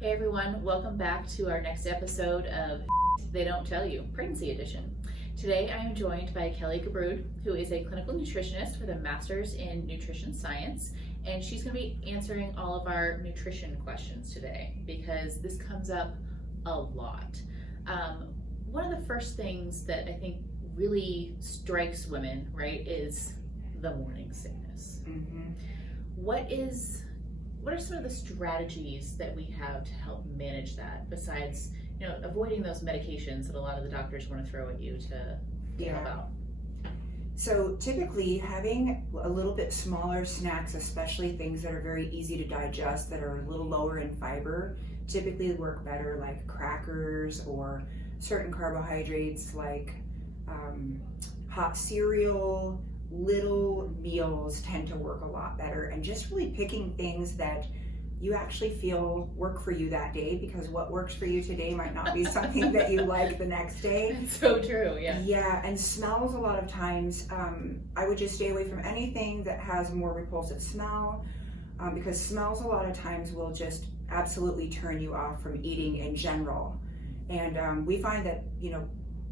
Hey everyone, welcome back to our next episode of They Don't Tell You, Pregnancy Edition. Today I am joined by Kelli Gubrud, who is a clinical nutritionist with a master's in nutrition science, and she's going to be answering all of our nutrition questions today because this comes up a lot. One of the first things that I think really strikes women, right, is the morning sickness. Mm-hmm. What are some of the strategies that we have to help manage that besides, avoiding those medications that a lot of the doctors want to throw at you to help out? So typically having a little bit smaller snacks, especially things that are very easy to digest, that are a little lower in fiber, typically work better, like crackers or certain carbohydrates like hot cereal. Little meals tend to work a lot better, and just really picking things that you actually feel work for you that day, because what works for you today might not be something that you like the next day. It's so true, yeah. Yeah, and smells a lot of times, I would just stay away from anything that has a more repulsive smell, because smells a lot of times will just absolutely turn you off from eating in general. And we find that,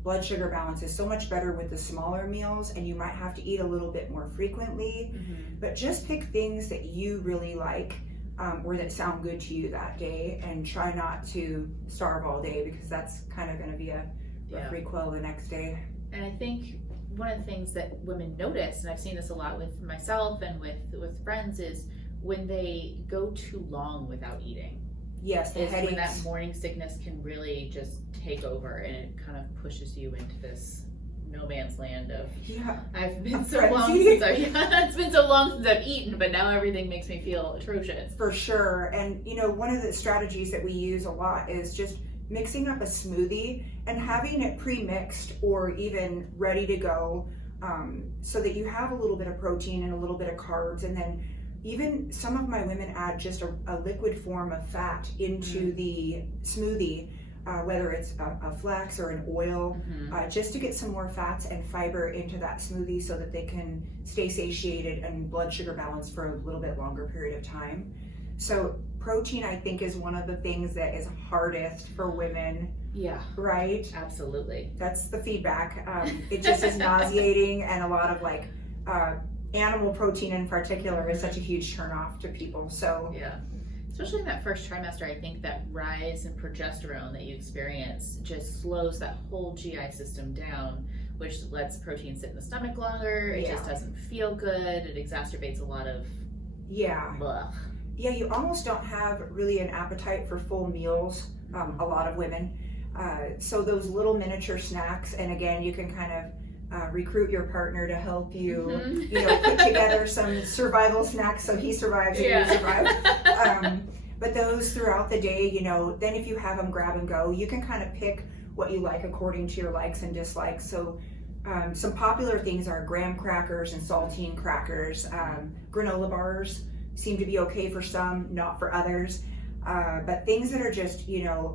blood sugar balance is so much better with the smaller meals, and you might have to eat a little bit more frequently, but just pick things that you really like or that sound good to you that day, and try not to starve all day, because that's kind of going to be a free quill the next day. And I think one of the things that women notice, and I've seen this a lot with myself and with friends, is when they go too long without eating. Yes, the headaches. When that morning sickness can really just take over, and it kind of pushes you into this no man's land of I've been so long since it's been so long since I've eaten, but now everything makes me feel atrocious. For sure. And one of the strategies that we use a lot is just mixing up a smoothie and having it pre-mixed or even ready to go, so that you have a little bit of protein and a little bit of carbs. And then even some of my women add just a liquid form of fat into the smoothie, whether it's a flax or an oil, just to get some more fats and fiber into that smoothie so that they can stay satiated and blood sugar balanced for a little bit longer period of time. So protein, I think, is one of the things that is hardest for women. Yeah. Right? Absolutely. That's the feedback. It just is nauseating, and a lot of animal protein in particular is such a huge turnoff to people. So yeah, especially in that first trimester, I think that rise in progesterone that you experience just slows that whole GI system down, which lets protein sit in the stomach longer. It just doesn't feel good. It exacerbates a lot of blah. Yeah, you almost don't have really an appetite for full meals, a lot of women. So those little miniature snacks, and again, you can kind of recruit your partner to help you, put together some survival snacks so he survives and you survive. But those throughout the day, then if you have them grab and go, you can kind of pick what you like according to your likes and dislikes. So some popular things are graham crackers and saltine crackers. Granola bars seem to be okay for some, not for others. But things that are just,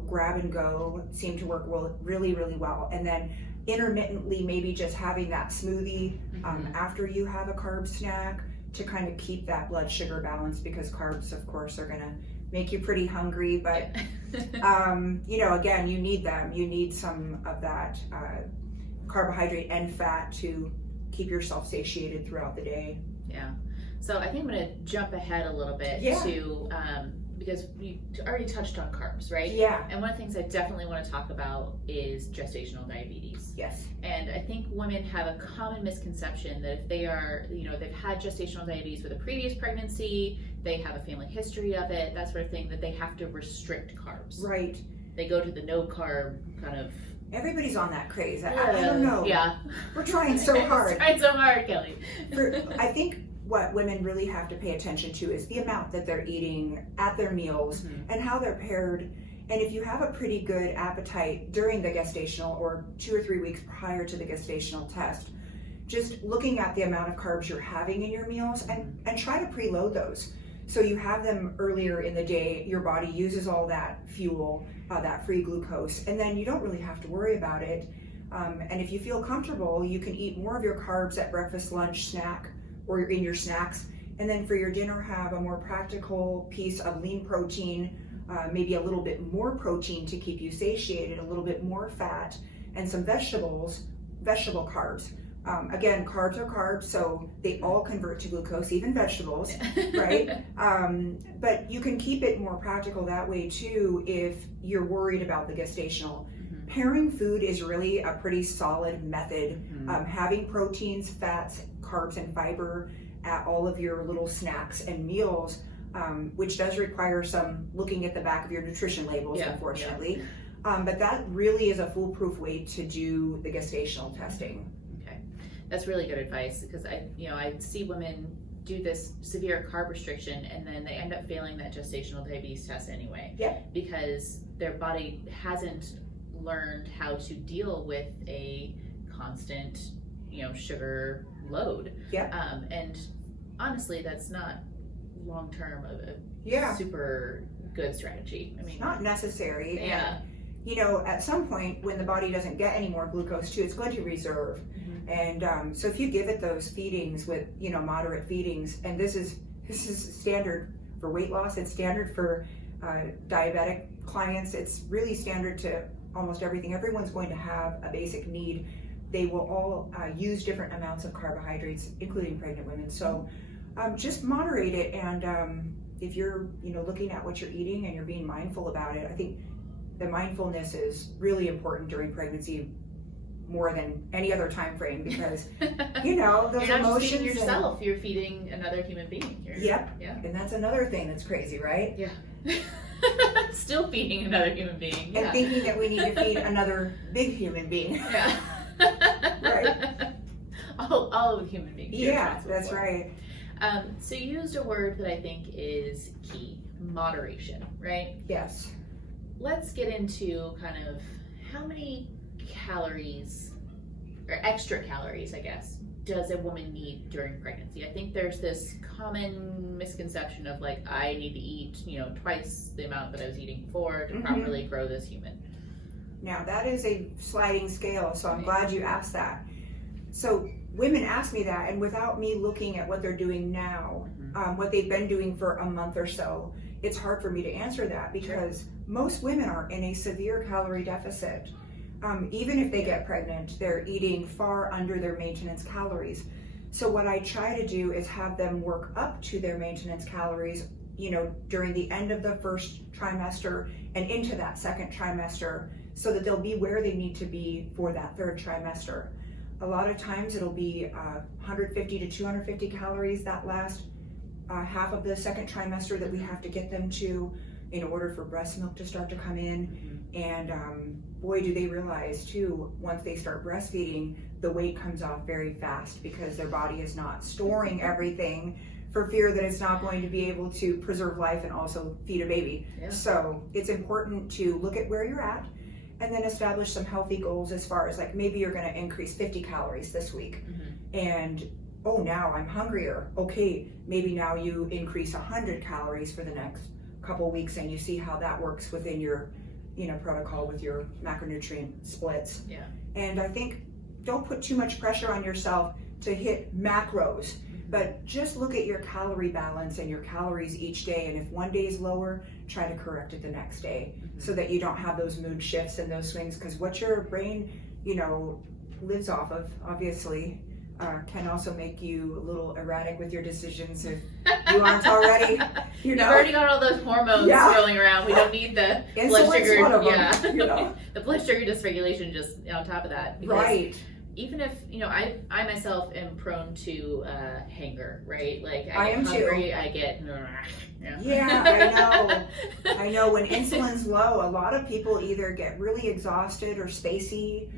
grab and go seem to work really, really well. And then intermittently, maybe just having that smoothie after you have a carb snack to kind of keep that blood sugar balance, because carbs, of course, are going to make you pretty hungry. But, again, you need them. You need some of that carbohydrate and fat to keep yourself satiated throughout the day. Yeah. So I think I'm going to jump ahead a little bit to because we already touched on carbs, right? Yeah. And one of the things I definitely want to talk about is gestational diabetes. Yes. And I think women have a common misconception that if they are, they've had gestational diabetes with a previous pregnancy, they have a family history of it, that sort of thing, that they have to restrict carbs. Right. They go to the no carb kind of. Everybody's on that craze. I don't know. Yeah. We're trying so hard. Trying so hard, Kelli. I think what women really have to pay attention to is the amount that they're eating at their meals and how they're paired. And if you have a pretty good appetite during the gestational or 2 or 3 weeks prior to the gestational test, just looking at the amount of carbs you're having in your meals and try to preload those. So you have them earlier in the day, your body uses all that fuel, that free glucose, and then you don't really have to worry about it. And if you feel comfortable, you can eat more of your carbs at breakfast, lunch, snack, or in your snacks. And then for your dinner, have a more practical piece of lean protein maybe a little bit more protein to keep you satiated, a little bit more fat, and some vegetable carbs. Again, carbs are carbs, so they all convert to glucose, even vegetables, right? But you can keep it more practical that way too if you're worried about the gestational. Pairing food is really a pretty solid method. Having proteins, fats, carbs, and fiber at all of your little snacks and meals, which does require some looking at the back of your nutrition labels, unfortunately. But that really is a foolproof way to do the gestational testing. Okay, that's really good advice, because I see women do this severe carb restriction and then they end up failing that gestational diabetes test anyway. Because their body hasn't learned how to deal with a constant, sugar load. And honestly, that's not long term a super good strategy. I mean, it's not necessary. And, at some point when the body doesn't get any more glucose too, it's going to reserve. And so if you give it those feedings with, moderate feedings, and this is standard for weight loss, it's standard for diabetic clients, it's really standard to almost everything. Everyone's going to have a basic need. They will all use different amounts of carbohydrates, including pregnant women. So just moderate it. And if you're, looking at what you're eating and you're being mindful about it, I think the mindfulness is really important during pregnancy more than any other time frame, because those you're not emotions. Just feeding yourself, you're feeding another human being. And that's another thing that's crazy, right? Still feeding another human being. And thinking that we need to feed another big human being. Right? All of human beings. That's right. So you used a word that I think is key: moderation, right? Yes. Let's get into kind of how many calories, or extra calories, I guess, does a woman need during pregnancy? I think there's this common misconception of like, I need to eat, twice the amount that I was eating before to properly grow this human. Now that is a sliding scale, so I'm glad you asked that. So women ask me that, and without me looking at what they're doing now, what they've been doing for a month or so, it's hard for me to answer that, because most women are in a severe calorie deficit. Even if they get pregnant, they're eating far under their maintenance calories. So what I try to do is have them work up to their maintenance calories, during the end of the first trimester and into that second trimester, so that they'll be where they need to be for that third trimester. A lot of times it'll be 150 to 250 calories that last half of the second trimester that we have to get them to in order for breast milk to start to come in. And boy, do they realize too, once they start breastfeeding, the weight comes off very fast, because their body is not storing everything for fear that it's not going to be able to preserve life and also feed a baby. So it's important to look at where you're at and then establish some healthy goals, as far as like, maybe you're going to increase 50 calories this week. And now I'm hungrier. Okay, maybe now you increase 100 calories for the next couple weeks, and you see how that works within your protocol with your macronutrient splits. And I think don't put too much pressure on yourself to hit macros, but just look at your calorie balance and your calories each day, and if one day is lower, try to correct it the next day, so that you don't have those mood shifts and those swings, because what your brain lives off of, obviously, can also make you a little erratic with your decisions if you aren't already. You've already got all those hormones swirling around. We don't need the blood sugar. One of them, the blood sugar dysregulation just on top of that. Because even if I myself am prone to hanger, right? Like I get hungry, too. I get. I know. When insulin's low, a lot of people either get really exhausted or spacey.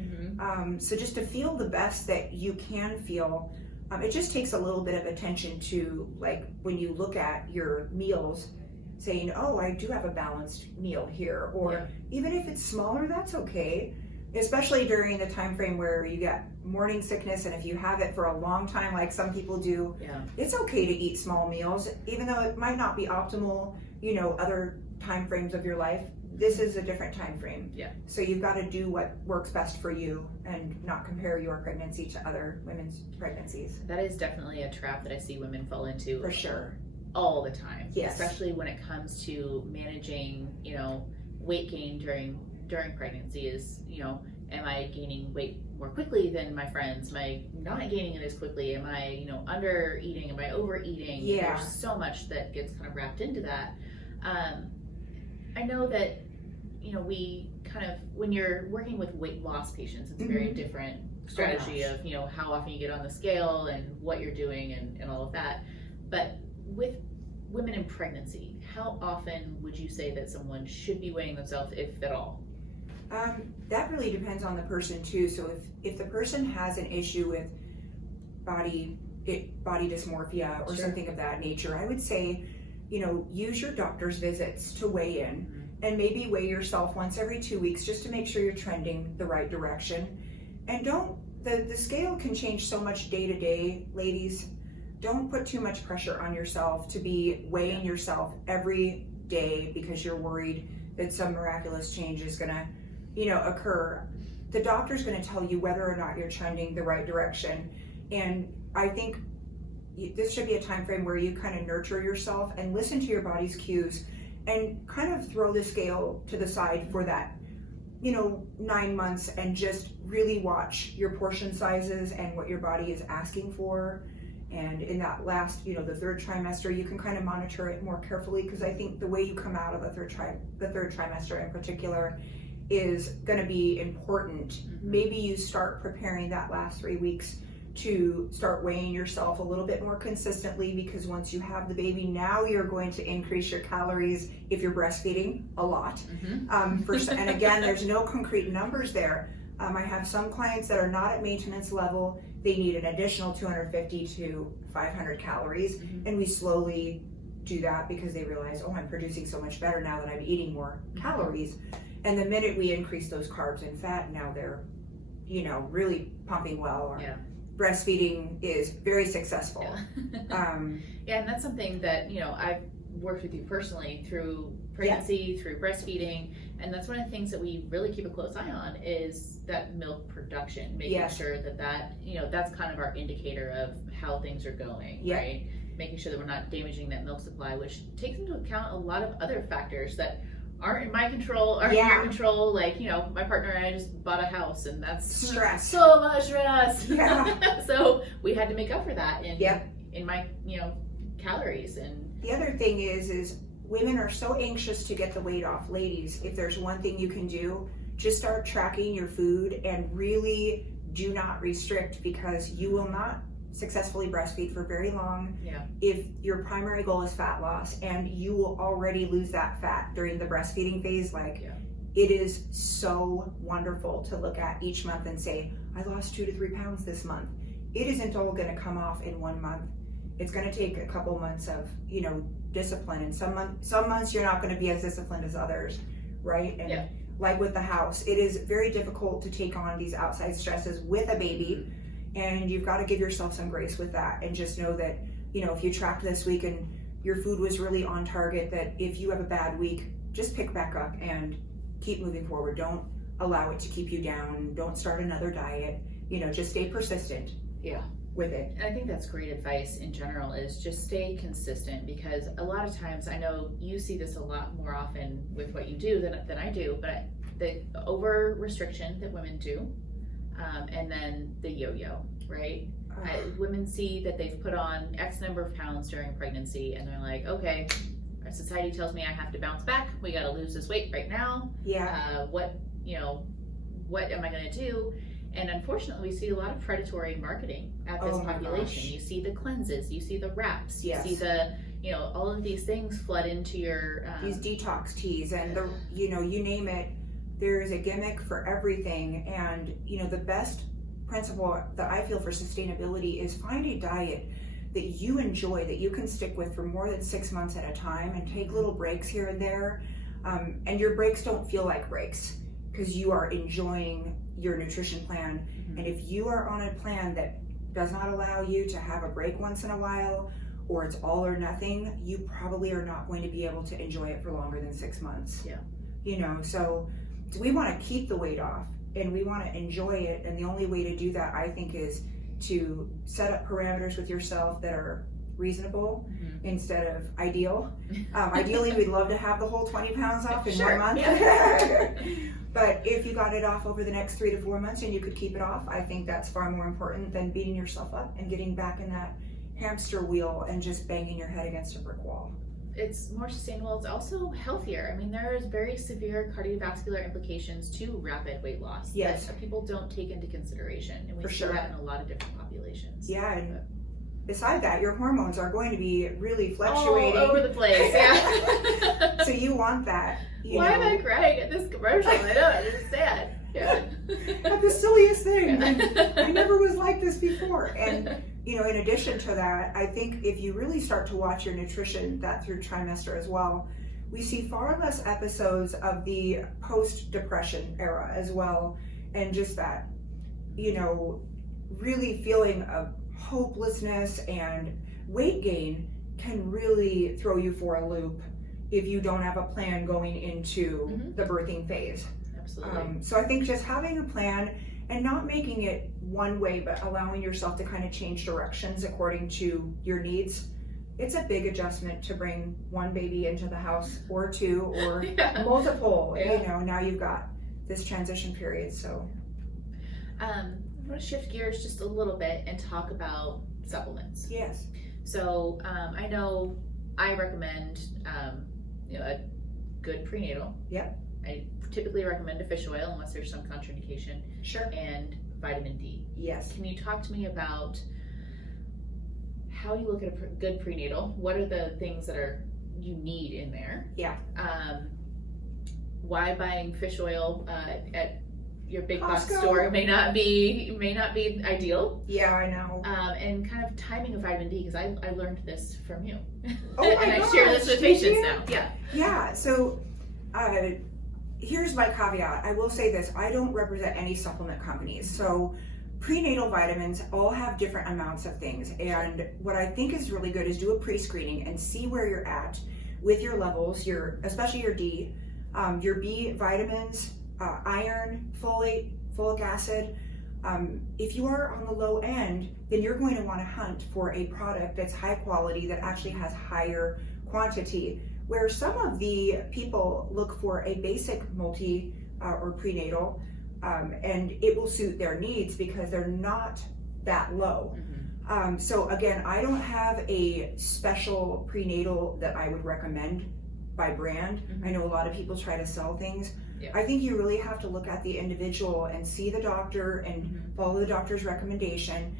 So just to feel the best that you can feel, it just takes a little bit of attention to, like, when you look at your meals, saying, oh, I do have a balanced meal here, or even if it's smaller, that's okay. Especially during the time frame where you get morning sickness, and if you have it for a long time, like some people do, it's okay to eat small meals, even though it might not be optimal, other time frames of your life. This is a different time frame. So you've got to do what works best for you and not compare your pregnancy to other women's pregnancies. That is definitely a trap that I see women fall into. For sure. all the time, Yes. especially when it comes to managing, weight gain during pregnancy is, am I gaining weight more quickly than my friends? Am I not gaining it as quickly? Am I, under eating? Am I overeating? Yeah. There's so much that gets kind of wrapped into that. I know that, we kind of, when you're working with weight loss patients, it's a very different strategy of, how often you get on the scale and what you're doing and all of that. But with women in pregnancy, how often would you say that someone should be weighing themselves, if at all? That really depends on the person too. So if the person has an issue with body dysmorphia or something of that nature, I would say, use your doctor's visits to weigh in and maybe weigh yourself once every 2 weeks just to make sure you're trending the right direction. And the scale can change so much day to day, ladies. Don't put too much pressure on yourself to be weighing yourself every day because you're worried that some miraculous change is gonna, occur. The doctor's gonna tell you whether or not you're trending the right direction. And I think this should be a time frame where you kind of nurture yourself and listen to your body's cues and kind of throw the scale to the side for that, 9 months and just really watch your portion sizes and what your body is asking for. And in that last, the third trimester, you can kind of monitor it more carefully, because I think the way you come out of the third trimester in particular is going to be important. Maybe you start preparing that last 3 weeks to start weighing yourself a little bit more consistently, because once you have the baby, now you're going to increase your calories if you're breastfeeding a lot. And again, there's no concrete numbers there. I have some clients that are not at maintenance level. They need an additional 250 to 500 calories, and we slowly do that because they realize, I'm producing so much better now that I'm eating more calories. And the minute we increase those carbs and fat, now they're, really pumping well. Breastfeeding is very successful. And that's something that, I've worked with you personally through pregnancy, through breastfeeding, and that's one of the things that we really keep a close eye on is that milk production, making sure that that's kind of our indicator of how things are going, right? Making sure that we're not damaging that milk supply, which takes into account a lot of other factors that aren't in my control, aren't in your control. Like, my partner and I just bought a house, and that's stress. So much stress. Yeah. So we had to make up for that in my, calories. And the other thing is women are so anxious to get the weight off. Ladies, if there's one thing you can do, just start tracking your food and really do not restrict, because you will not successfully breastfeed for very long if your primary goal is fat loss, and you will already lose that fat during the breastfeeding phase. It is so wonderful to look at each month and say, I lost 2 to 3 pounds this month. It isn't all going to come off in 1 month. It's going to take a couple months of discipline, and some months you're not going to be as disciplined as others, right? And like with the house, it is very difficult to take on these outside stresses with a baby. And you've got to give yourself some grace with that, and just know that, if you tracked this week and your food was really on target, that if you have a bad week, just pick back up and keep moving forward. Don't allow it to keep you down. Don't start another diet. Just stay persistent with it. And I think that's great advice in general, is just stay consistent, because a lot of times, I know you see this a lot more often with what you do than I do, but the over restriction that women do, and then the yo-yo, right? Women see that they've put on X number of pounds during pregnancy, and they're like, okay, our society tells me I have to bounce back. We got to lose this weight right now. What am I going to do? And unfortunately, we see a lot of predatory marketing at this population. You see the cleanses, you see the wraps, you see the, all of these things flood into your... these detox teas and you name it. There is a gimmick for everything. And, the best principle that I feel for sustainability is find a diet that you enjoy, that you can stick with for more than 6 months at a time, and take little breaks here and there. And your breaks don't feel like breaks, because you are enjoying your nutrition plan. And if you are on a plan that does not allow you to have a break once in a while, or it's all or nothing, you probably are not going to be able to enjoy it for longer than 6 months. So we want to keep the weight off, and we want to enjoy it. And the only way to do that, I think, is to set up parameters with yourself that are reasonable instead of ideal. Ideally, we'd love to have the whole 20 pounds off in 1 month. Yeah. But if you got it off over the next 3 to 4 months and you could keep it off, I think that's far more important than beating yourself up and getting back in that hamster wheel and just banging your head against a brick wall. It's more sustainable. It's also healthier. I mean, there's very severe cardiovascular implications to rapid weight loss that people don't take into consideration. And we see that in a lot of different populations. Yeah, and beside that, your hormones are going to be really fluctuating. All over the place, yeah. So you want that. Why am I crying at this commercial? I don't understand. Yeah. That's the silliest thing. I never was like this before. And in addition to that, I think if you really start to watch your nutrition that through trimester as well, we see far less episodes of the post-depression era as well. And just that, really feeling of hopelessness and weight gain can really throw you for a loop if you don't have a plan going into the birthing phase. Absolutely. So I think just having a plan and not making it one way, but allowing yourself to kind of change directions according to your needs. It's a big adjustment to bring one baby into the house or two or multiple. Now you've got this transition period. So I'm going to shift gears just a little bit and talk about supplements. Yes. So I know I recommend a good prenatal. Yep. I typically recommend a fish oil unless there's some contraindication. Sure. And vitamin D. Yes. Can you talk to me about how you look at a good prenatal? What are the things that you need in there? Yeah. Why buying fish oil at your big box Costco store may not be ideal. Yeah, I know. And kind of timing of vitamin D, because I learned this from you. Oh my and I gosh, share this with patients now. Yeah. Yeah. So here's my caveat. I will say this. I don't represent any supplement companies. So prenatal vitamins all have different amounts of things. And what I think is really good is do a pre-screening and see where you're at with your levels, especially your D, your B vitamins, iron, folate, folic acid. If you are on the low end, then you're going to want to hunt for a product that's high quality, that actually has higher quantity. Where some of the people look for a basic multi or prenatal, and it will suit their needs because they're not that low. So again, I don't have a special prenatal that I would recommend by brand. I know a lot of people try to sell things. I think you really have to look at the individual and see the doctor and follow the doctor's recommendation.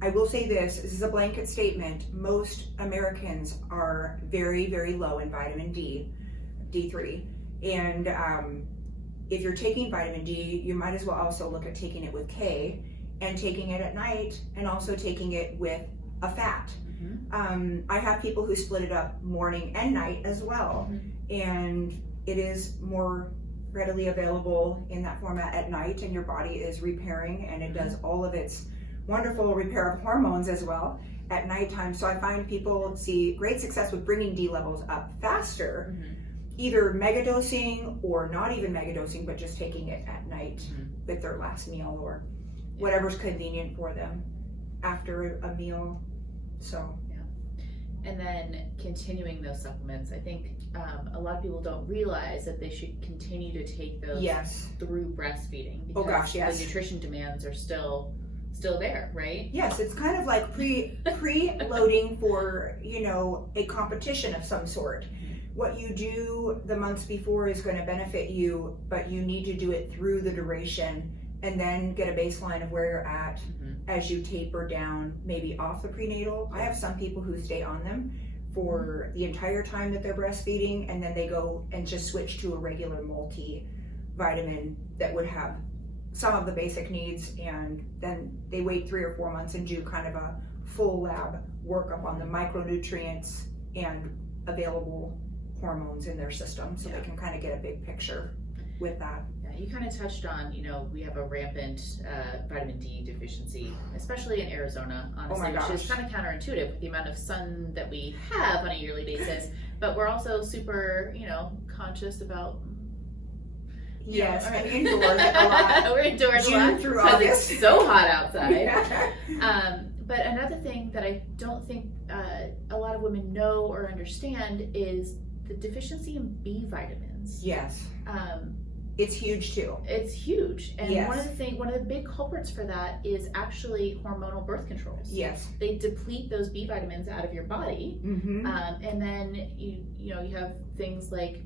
I will say this is a blanket statement. Most Americans are very, very low in vitamin D, D3. And if you're taking vitamin D, you might as well also look at taking it with K and taking it at night and also taking it with a fat. I have people who split it up morning and night as well. And it is more readily available in that format at night, and your body is repairing, and it does all of its wonderful repair of hormones as well at nighttime. So I find people see great success with bringing D levels up faster, either megadosing or not even megadosing, but just taking it at night with their last meal or whatever's convenient for them after a meal. So and then continuing those supplements, I think a lot of people don't realize that they should continue to take those through breastfeeding, because the nutrition demands are still there, right? Yes, it's kind of like pre-loading for, a competition of some sort. What you do the months before is going to benefit you, but you need to do it through the duration and then get a baseline of where you're at as you taper down, maybe off the prenatal. I have some people who stay on them for the entire time that they're breastfeeding, and then they go and just switch to a regular multivitamin that would have some of the basic needs, and then they wait 3 or 4 months and do kind of a full lab workup on the micronutrients and available hormones in their system, so they can kind of get a big picture with that. You kind of touched on, we have a rampant vitamin D deficiency, especially in Arizona, honestly, which is kind of counterintuitive with the amount of sun that we have on a yearly basis. But we're also super, conscious about. And indoors a lot. We're indoors a lot because it's so hot outside. But another thing that I don't think a lot of women know or understand is the deficiency in B vitamins. Yes. It's huge too. It's huge. And yes. one of the big culprits for that is actually hormonal birth controls. Yes. They deplete those B vitamins out of your body. Mm-hmm. And then you have things like,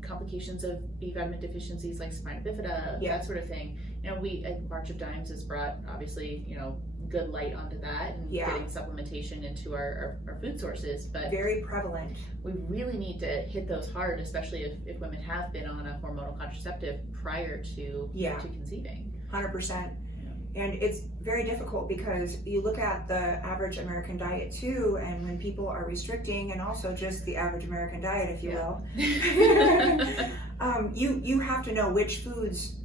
complications of B vitamin deficiencies like spina bifida, that sort of thing. March of Dimes has brought, obviously, good light onto that and getting supplementation into our food sources, but very prevalent. We really need to hit those hard, especially if women have been on a hormonal contraceptive prior to conceiving. 100%. And it's very difficult because you look at the average American diet too, and when people are restricting, and also just the average American diet, if you will, you have to know which foods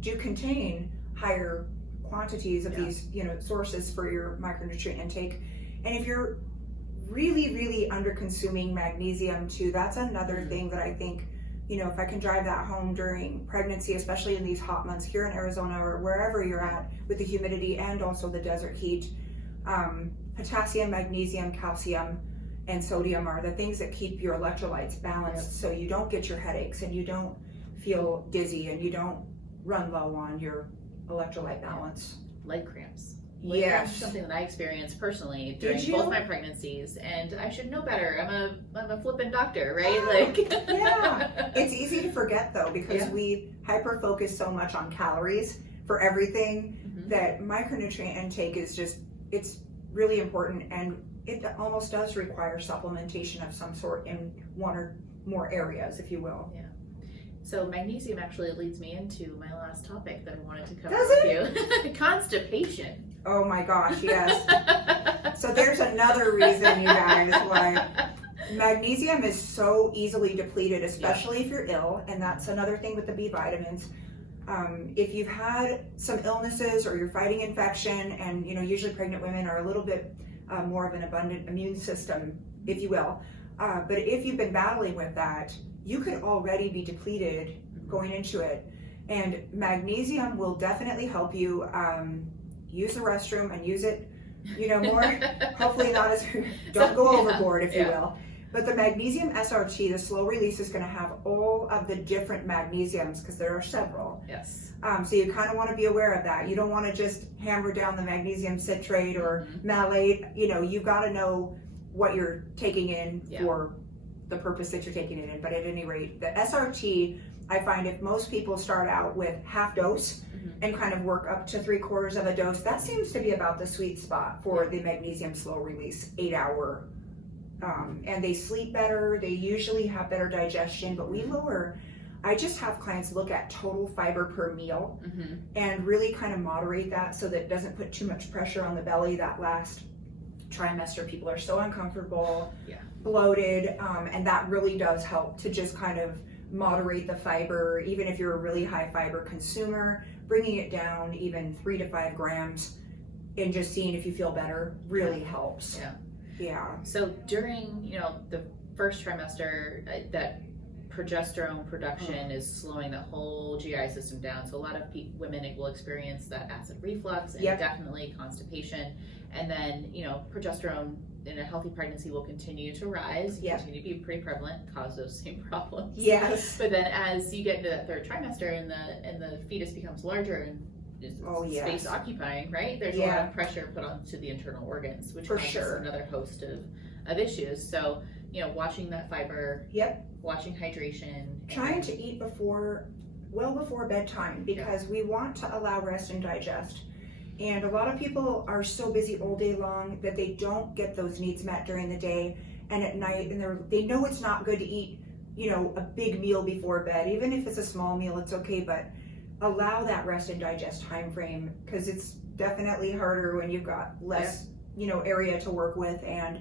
do contain higher quantities of these, sources for your micronutrient intake. And if you're really, really under consuming magnesium too, that's another thing that I think, if I can drive that home during pregnancy, especially in these hot months here in Arizona or wherever you're at with the humidity and also the desert heat, potassium, magnesium, calcium, and sodium are the things that keep your electrolytes balanced, so you don't get your headaches and you don't feel dizzy and you don't run low on your electrolyte balance. Leg cramps. Leg cramps are something that I experienced personally during both my pregnancies, and I should know better. I'm a flippin' doctor, right? It's easy to forget though, because we hyper focus so much on calories for everything that micronutrient intake is it's really important, and it almost does require supplementation of some sort in one or more areas, if you will. Yeah. So magnesium actually leads me into my last topic that I wanted to cover Does with you. Constipation. Oh my gosh, yes. So there's another reason, you guys, why magnesium is so easily depleted, especially if you're ill, and that's another thing with the B vitamins. If you've had some illnesses or you're fighting infection, and usually pregnant women are a little bit more of an abundant immune system, if you will. But if you've been battling with that, you could already be depleted going into it. And magnesium will definitely help you use the restroom and use it, more. Hopefully not don't go overboard, if you will. But the magnesium SRT, the slow release, is going to have all of the different magnesiums, because there are several. Yes. So you kind of want to be aware of that. You don't want to just hammer down the magnesium citrate or malate. You've got to know what you're taking in for the purpose that you're taking it in. But at any rate, the SRT, I find if most people start out with half dose and kind of work up to 3/4 of a dose, that seems to be about the sweet spot for the magnesium slow release 8-hour. And they sleep better, they usually have better digestion, but I just have clients look at total fiber per meal and really kind of moderate that so that it doesn't put too much pressure on the belly. That last trimester, people are so uncomfortable, bloated, and that really does help to just kind of moderate the fiber. Even if you're a really high fiber consumer, bringing it down even 3 to 5 grams and just seeing if you feel better really helps. So during the first trimester, that progesterone production is slowing the whole GI system down, so a lot of women will experience that acid reflux and definitely constipation. And then progesterone in a healthy pregnancy will continue to rise, continue to be pretty prevalent, cause those same problems. Yes. But then as you get into that third trimester and the fetus becomes larger and space occupying, right? There's a lot of pressure put onto the internal organs, which causes another host of issues. So watching that fiber, watching hydration, trying to eat well before bedtime, because we want to allow rest and digest. And a lot of people are so busy all day long that they don't get those needs met during the day and at night, and they know it's not good to eat, a big meal before bed. Even if it's a small meal, it's okay, but allow that rest and digest time frame, because it's definitely harder when you've got less, area to work with. And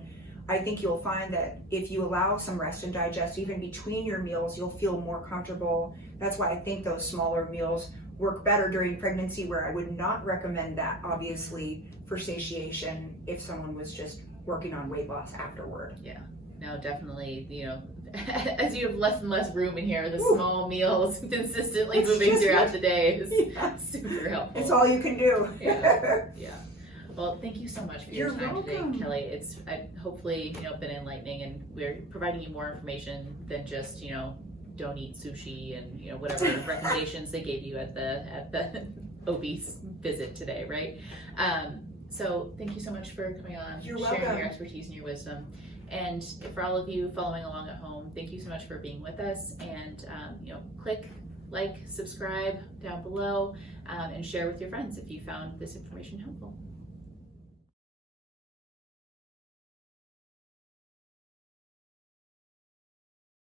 I think you'll find that if you allow some rest and digest even between your meals, you'll feel more comfortable. That's why I think those smaller meals work better during pregnancy, where I would not recommend that, obviously, for satiation if someone was just working on weight loss afterward. No, definitely, as you have less and less room in here, the small meals consistently moving throughout the day is super helpful. It's all you can do. Well, thank you so much for your You're time welcome. today, Kelli. It's hopefully been enlightening, and we're providing you more information than just don't eat sushi and whatever recommendations they gave you at the obese visit today, right? So thank you so much for coming on, You're sharing welcome. your expertise and your wisdom. And for all of you following along at home, thank you so much for being with us. And click like, subscribe down below, and share with your friends if you found this information helpful.